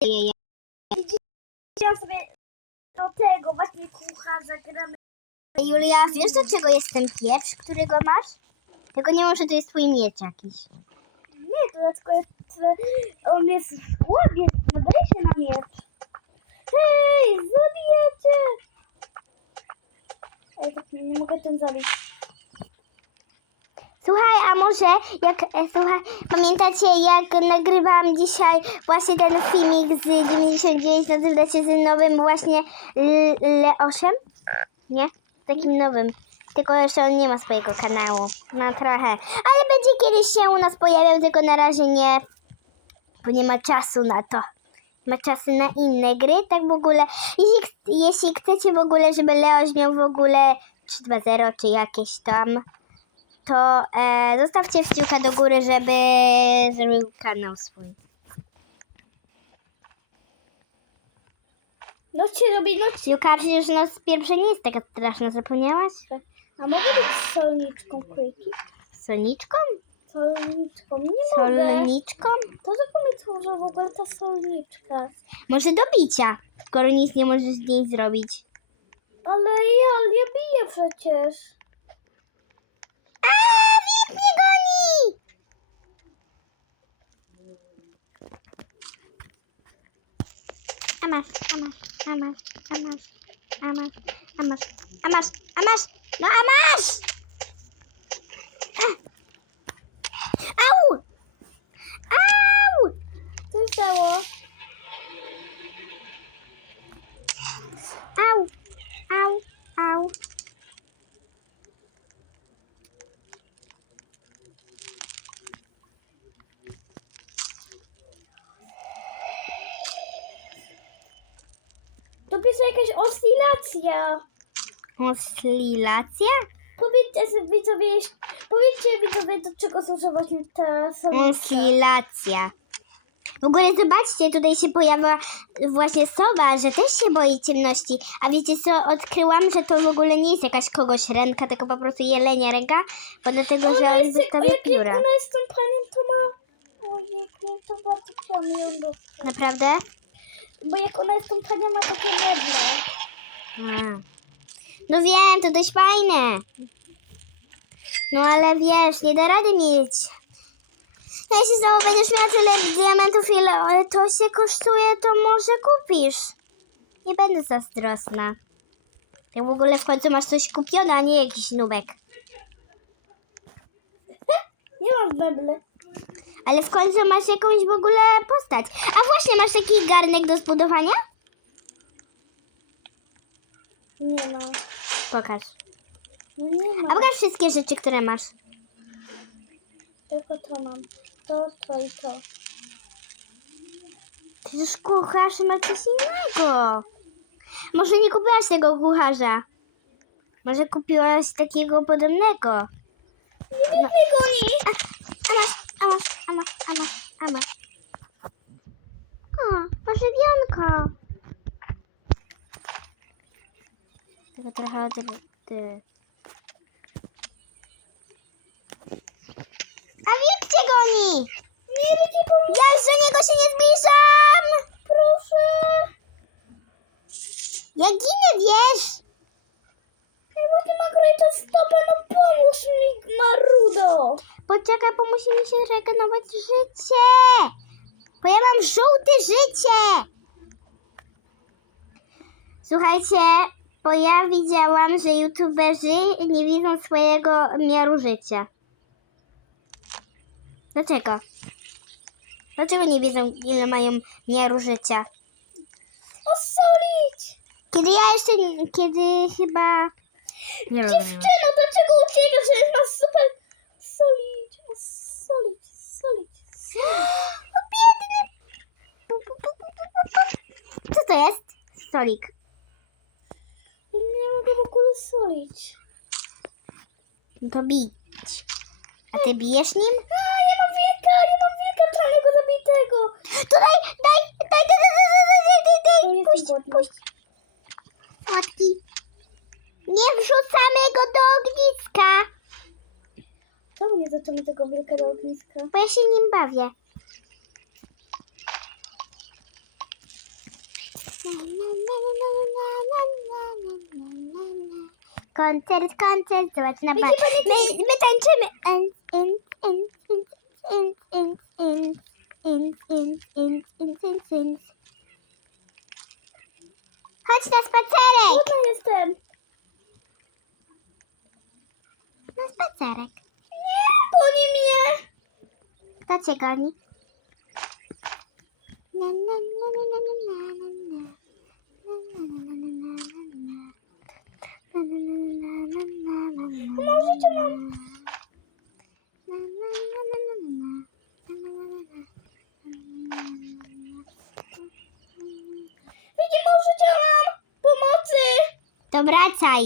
je. Chciałam sobie do tego właśnie kucharza gramy. Julia, wiesz do czego jest ten pieprz, którego masz? Tylko nie może to jest twój miecz jakiś. Nie, to dlatego jest, on jest w głowie, nadaje się na miecz. Hej, zabijecie! Ej, tak nie, nie mogę ten zabić. Słuchaj, a może jak, e, słuchaj, pamiętacie jak nagrywałam dzisiaj właśnie ten filmik z 99 nazywa się z nowym właśnie Leoszem? Nie? Takim nowym. Tylko jeszcze on nie ma swojego kanału. No trochę. Ale będzie kiedyś się u nas pojawiał, tylko na razie nie. Bo nie ma czasu na to. Ma czasy na inne gry, tak w ogóle. Jeśli, jeśli chcecie w ogóle, żeby Leoś miał w ogóle 3-2-0 czy jakieś tam, to e, zostawcie kciuka do góry, żeby zrobił kanał swój. Noc się robi, noc Juka, przecież noc pierwsza nie jest taka straszna, zapomniałaś? A mogę być solniczką Quickie? Solniczką? Solniczką, nie mogę. Solniczką? To mi tworzy w ogóle ta solniczka. Może do bicia, skoro nic nie możesz z niej zrobić. Ale ja, ja biję przecież. A, wilk mnie goni! A masz, a masz, a masz, a masz, a masz, a masz, a masz, a masz, no a jest jakaś oscylacja. Oscylacja? Powiedzcie widzowie, powiedzcie widzowie, do czego służy właśnie ta solniczka. Oscylacja. W ogóle zobaczcie, tutaj się pojawiła właśnie sowa, że też się boi ciemności. A wiecie co, odkryłam, że to w ogóle nie jest jakaś kogoś ręka, tylko po prostu jelenia ręka, bo dlatego, że on zostawia pióra. ona jest tą panią, to ma... Ojej, to bardzo chciałam ją dostać. Naprawdę? Bo jak ona jest tą panią, ma takie. A. No wiem, to dość fajne. No ale wiesz, nie da rady mieć. No jeśli znowu będziesz miała tyle diamentów, ile ale to się kosztuje, to może kupisz. Nie będę zazdrosna. Jak w ogóle w końcu masz coś kupione, a nie jakiś nubek. Nie mam meble. Ale w końcu masz jakąś w ogóle postać. A właśnie, masz taki garnek do zbudowania? Nie ma. Pokaż. No nie A ma. pokaż wszystkie rzeczy, które masz. Tylko to mam. To, to i to. Przecież kucharz ma coś innego. Może nie kupiłaś tego kucharza. Może kupiłaś takiego podobnego. Nie goni! A masz, ama, ama, ama. O, warzywionko. Tylko trochę od... A wilk cię goni! Wilk cię goni! Ja już do niego się nie zbliżam! Proszę! Ja ginę, wiesz? Ej, bo nie ma to stopę, no pomóż mi, Marudo. Poczekaj, bo musi mi się regenerować życie! Bo ja mam żółte życie! Słuchajcie, bo ja widziałam, że youtuberzy nie widzą swojego miaru życia. Dlaczego? Dlaczego nie wiedzą, ile mają miaru życia? Osolić. Kiedy ja jeszcze, kiedy chyba... Nie. Dziewczyno, dlaczego uciekasz? Że jest nas super... Solić, solić, solić. O, biedny! Co to jest? Stolik. Nie mogę w ogóle solić. No to bić. A ty bijesz nim? A, nie mam wielka, nie mam wielka czarnego zabitego. Tutaj, daj, daj, daj, daj, daj, daj, daj, daj, daj. To jest Puść, głodny. puść. Słodki. Nie wrzucamy go do ogniska, Czemu nie zaczęmy tego wielkiego ogniska? bo ja się nim bawię. Koncert, koncert, zobacz na bar. My, my tańczymy. Chodź na spacerek. Tutaj jestem. na spacerek. Nie, goni mnie! Kto cię goni? Na, na, na, na, na, na, na, na. Może to mam. Pomocy. To wracaj.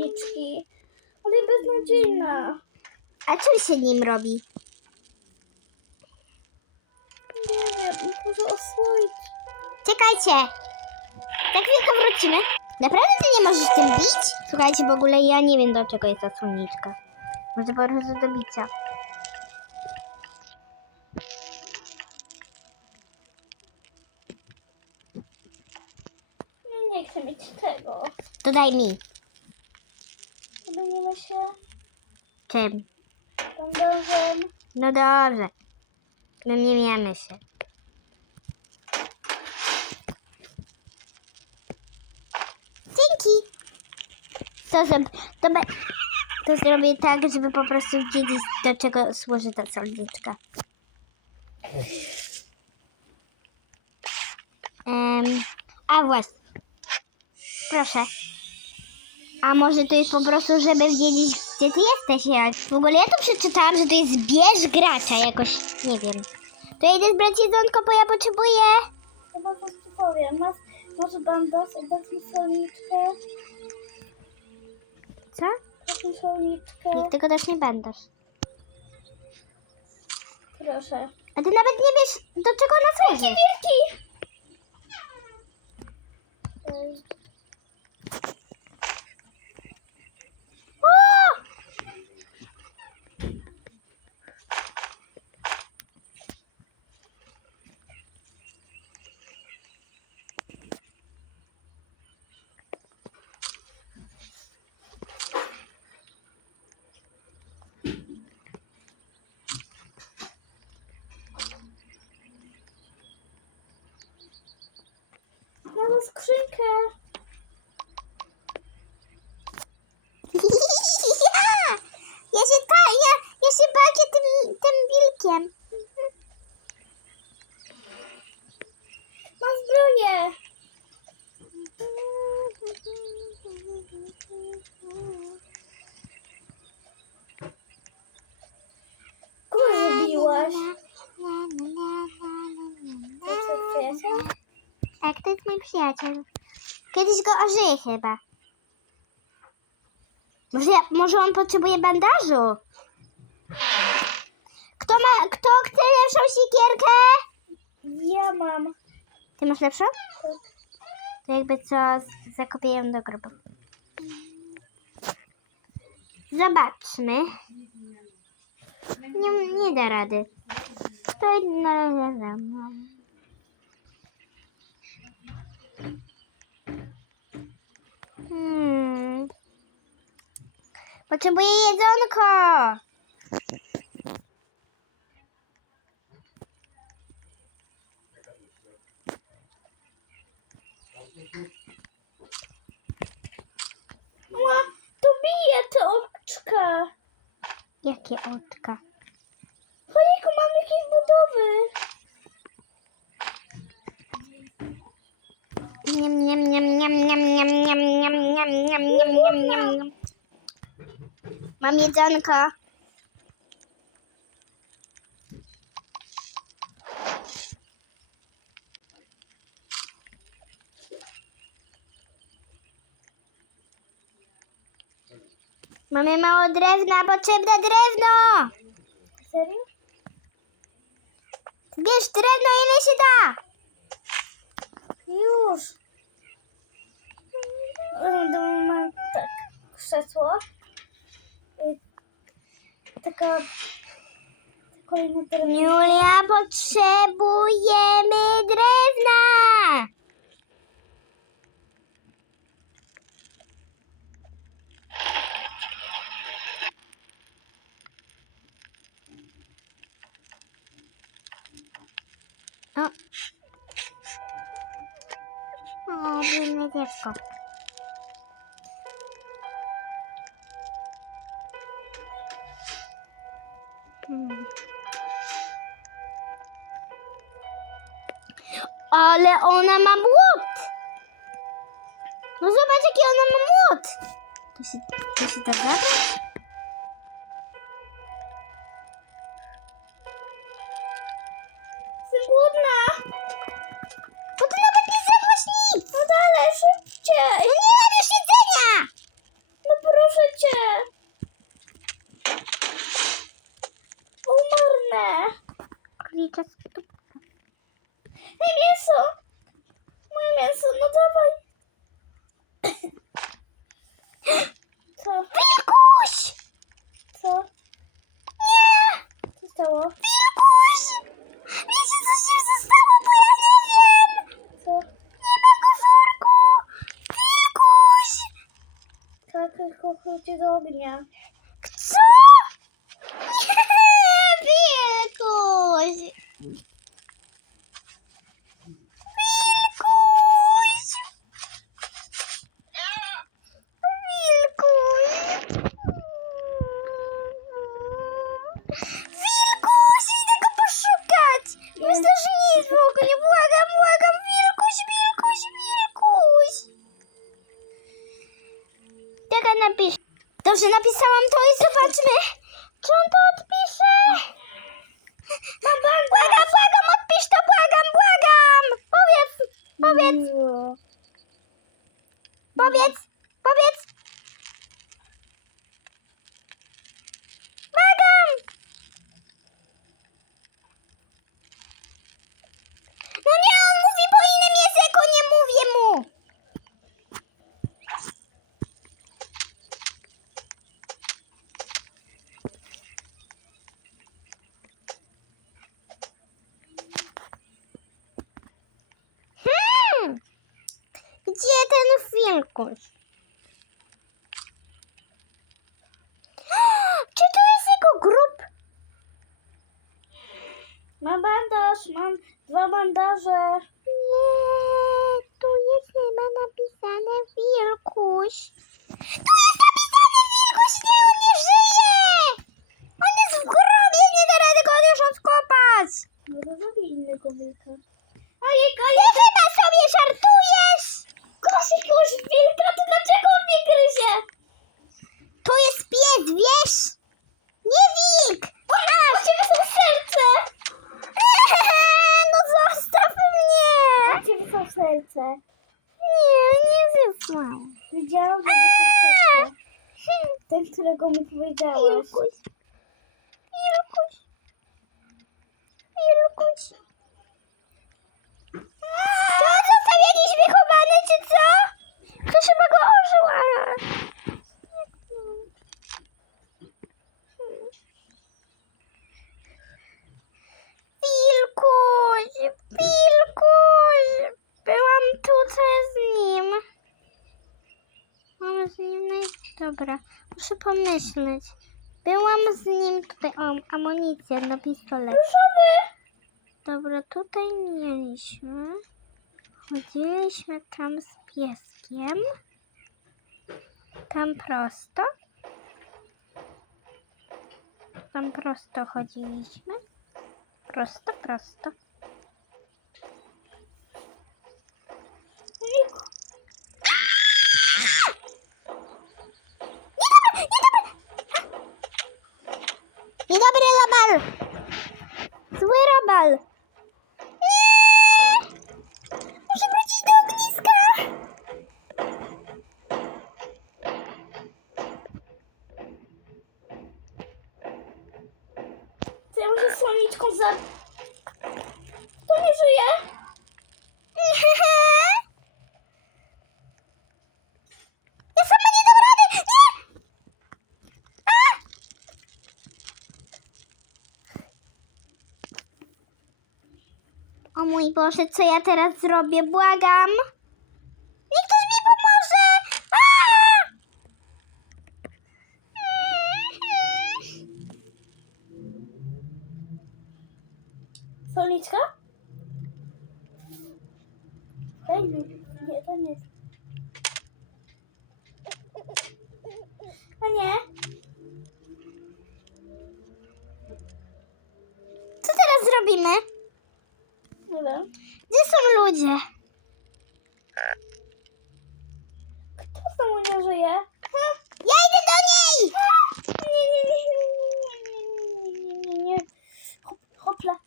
Słoniczki. Ale beznadziejna. A czym się nim robi? Nie wiem, może osłoić. Czekajcie. Za chwilkę wrócimy. Naprawdę ty nie możesz tym bić? Słuchajcie, w ogóle ja nie wiem do czego jest ta słoniczka. Może po prostu do bicia. No nie chcę mieć tego. To daj mi. Zamienimy się Czym? No dobrze. My nie wiemy się. Dzięki. To, zrob, to, be, to zrobię tak, żeby po prostu wiedzieć, do czego służy ta solniczka. Em, a właśnie. Proszę. A może to jest po prostu, żeby wiedzieć, gdzie ty jesteś. Jak... W ogóle ja tu przeczytałam, że to jest bierz gracza jakoś, nie wiem. To idę zbrać jedzonko, bo ja potrzebuję. Chyba coś ci powiem. Masz, masz bandaż, obecną solniczkę. Co? Taką solniczkę. Nikt tego też nie będziesz. Proszę. A ty nawet nie wiesz, do czego ona służy. Wielki! Ej, O! Mam skrzynkę. Ja! Ja się ta, ja, ja się bawię tym, tym wilkiem. Mam zbroję. Kogo zabiłaś? To co, przyjaciel? Tak, to jest mój przyjaciel. Kiedyś go ożyje chyba. Może, ja- może on potrzebuje bandażu? Kto ma, kto chce lepszą siekierkę? Ja mam. Ty masz lepszą? Tak. To jakby co, zakopię ją do grobu. Zobaczmy. Nie, nie da rady. To jedno Hmm. Potrzebuję jedzonko. Ła, to bije te oczka. Jakie oczka? Chojku, mam jakieś budowy. Niam, niam, niam, niam, niam, niam, niam, niam, niam, niam, niam, niam, niam, niam. Mam jedzonko. Mamy mało drewna, potrzebne drewno! Serio? Zbierz drewno ile się da! Już. Mm, Mam tak krzesło. Taka kolejna drewno. Julia, potrzebujemy drewna! O. O, biedne ona ma młot! No zobacz, jaki ona ma młot! To się, to się da zabrać? Tylko chodzi do ognia. Co? Nie! Wilkuś! Wilkuś! Wilkuś! Idę go poszukać! Myślę, że nie jest w ogóle. Błagam, błagam! Wilkuś, Wilkuś, Wilkuś! Czekaj, napisz. Dobrze, napisałam to i zobaczmy, czy on to odpisze. Mam błagam, błagam, odpisz to, błagam, błagam! Powiedz, powiedz, Miło. powiedz, powiedz. Błagam! No nie, on mówi po innym języku, nie mówię mu. Hmm. Gdzie ten wilkuś? Czy to jest jego grup? Mam bandaż, mam dwa bandaże. Nie, tu jest chyba napisane wilkuś. Tu jest napisane wilkuś, nie, on nie żyje! On jest w grobie, nie da rady go już odkopać! Może zrobię innego wilka. Ojej, Ty chyba sobie żartujesz! Kosz jakiegoś wilka, to dlaczego on mnie gryzie? To jest pies, wiesz? Nie wilk! U ciebie są serce! No zostaw mnie! U ciebie są serce. Nie, nie wysłał. Widziałam, że to są serce. Ten, którego. Wilkuś. Wilkuś. Wilkuś. To został jakiś wychowany, czy co? Ktoś chyba go ożył, ale... Wilkuś, Wilkuś. Byłam tutaj z nim. Mam z nim naj... Dobra, muszę pomyśleć. Byłam z nim tutaj. O, amunicja na pistolet. Różowy! Dobra, tutaj mieliśmy. Chodziliśmy tam z pieskiem. Tam prosto. Tam prosto chodziliśmy. Prosto, prosto. there. Mój Boże, co ja teraz zrobię? Błagam! Niech ktoś mi pomoże! A! Słoniczka? Hej, nie, to nie. A nie? Co teraz zrobimy? Gdzie są ludzie? Kto znowu nie żyje? Ja idę do niej! Nie, nie, nie, nie, nie, nie, nie, nie, nie. Hop, hopla.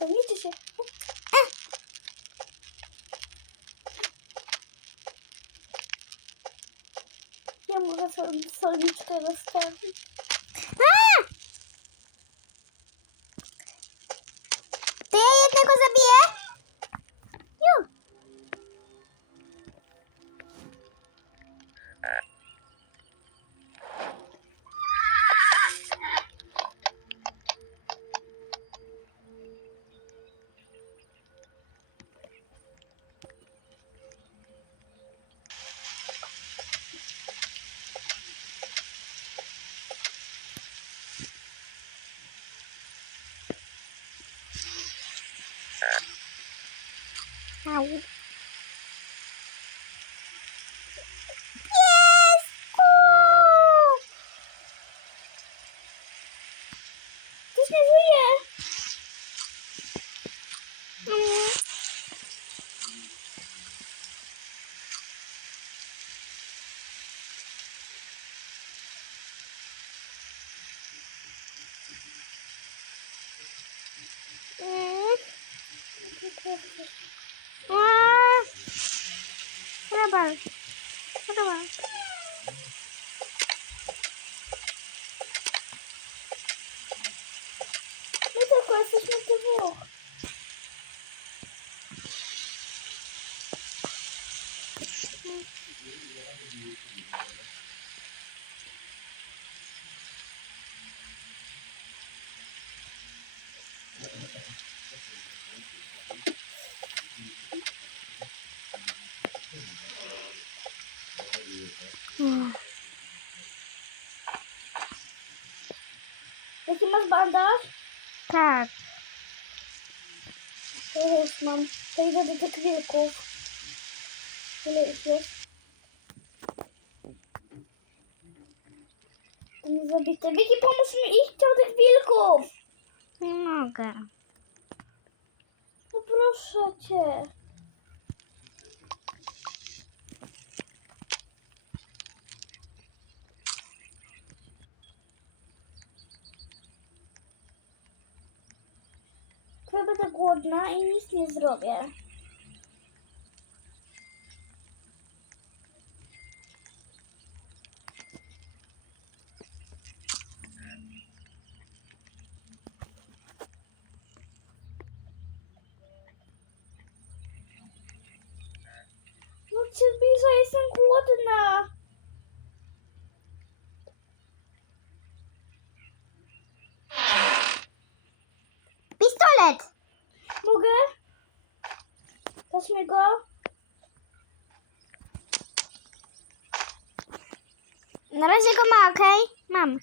Liczy się. Ja sobie solniczkę rozstawić. saúde. Yes! Cool! This is weird. Mm. Merhaba. Merhaba. Ну такой слышно его. Thank you. Bandaż? Tak. To już mam. To idę do tych wilków. Ile ich jest? To nie zabite. Wiki, pomóż mi iść do tych wilków! Nie mogę. No proszę cię. Będę głodna i nic nie zrobię. No cię zbliża, jestem głodna. Pistolet! Mogę? Mi go? Na razie go ma, okej? Mam.